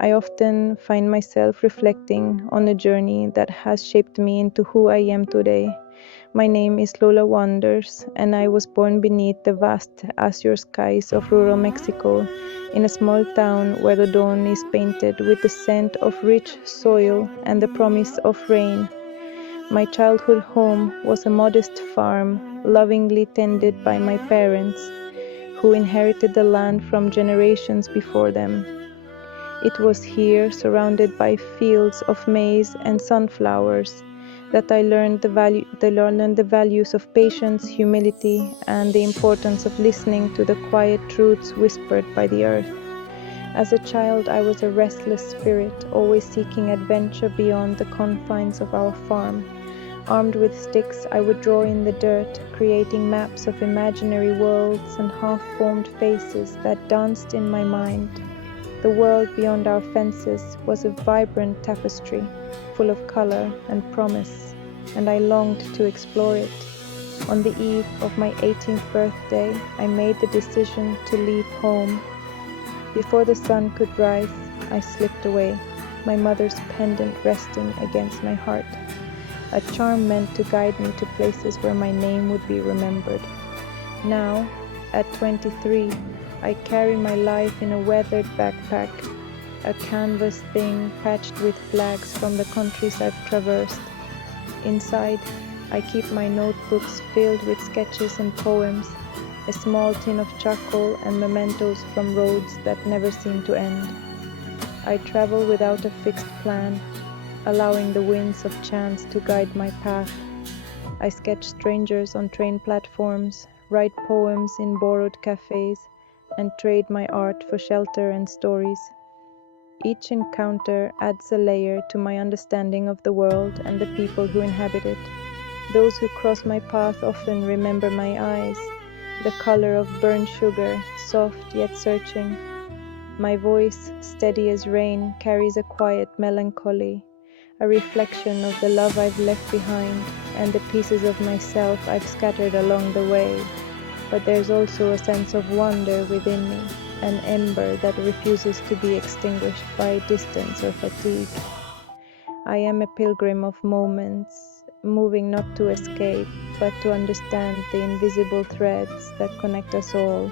I often find myself reflecting on a journey that has shaped me into who I am today. My name is Lola Wanders, and I was born beneath the vast azure skies of rural Mexico, in a small town where the dawn is painted with the scent of rich soil and the promise of rain. My childhood home was a modest farm, lovingly tended by my parents, who inherited the land from generations before them. It was here, surrounded by fields of maize and sunflowers, that I learned the values of patience, humility, and the importance of listening to the quiet truths whispered by the earth. As a child, I was a restless spirit, always seeking adventure beyond the confines of our farm. Armed with sticks, I would draw in the dirt, creating maps of imaginary worlds and half-formed faces that danced in my mind. The world beyond our fences was a vibrant tapestry, full of color and promise, and I longed to explore it. On the eve of my 18th birthday, I made the decision to leave home. Before the sun could rise, I slipped away, my mother's pendant resting against my heart, a charm meant to guide me to places where my name would be remembered. Now, at 23, I carry my life in a weathered backpack, a canvas thing patched with flags from the countries I've traversed. Inside, I keep my notebooks filled with sketches and poems, a small tin of charcoal and mementos from roads that never seem to end. I travel without a fixed plan, allowing the winds of chance to guide my path. I sketch strangers on train platforms, write poems in borrowed cafes, and trade my art for shelter and stories. Each encounter adds a layer to my understanding of the world and the people who inhabit it. Those who cross my path often remember my eyes, the color of burnt sugar, soft yet searching. My voice, steady as rain, carries a quiet melancholy, a reflection of the love I've left behind and the pieces of myself I've scattered along the way. But there's also a sense of wonder within me, an ember that refuses to be extinguished by distance or fatigue. I am a pilgrim of moments, moving not to escape, but to understand the invisible threads that connect us all.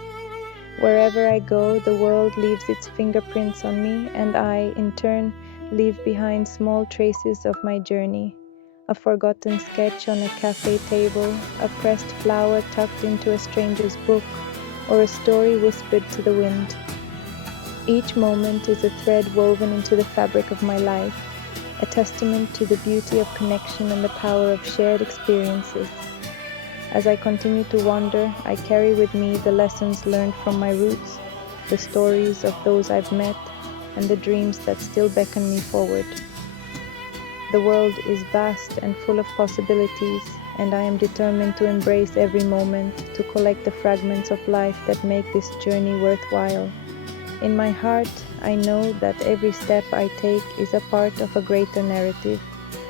Wherever I go, the world leaves its fingerprints on me, and I, in turn, leave behind small traces of my journey. A forgotten sketch on a cafe table, a pressed flower tucked into a stranger's book, or a story whispered to the wind. Each moment is a thread woven into the fabric of my life, a testament to the beauty of connection and the power of shared experiences. As I continue to wander, I carry with me the lessons learned from my roots, the stories of those I've met, and the dreams that still beckon me forward. The world is vast and full of possibilities, and I am determined to embrace every moment, to collect the fragments of life that make this journey worthwhile. In my heart, I know that every step I take is a part of a greater narrative,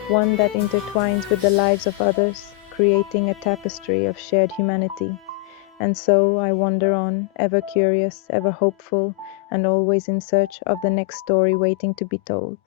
one that intertwines with the lives of others, creating a tapestry of shared humanity. And so I wander on, ever curious, ever hopeful, and always in search of the next story waiting to be told.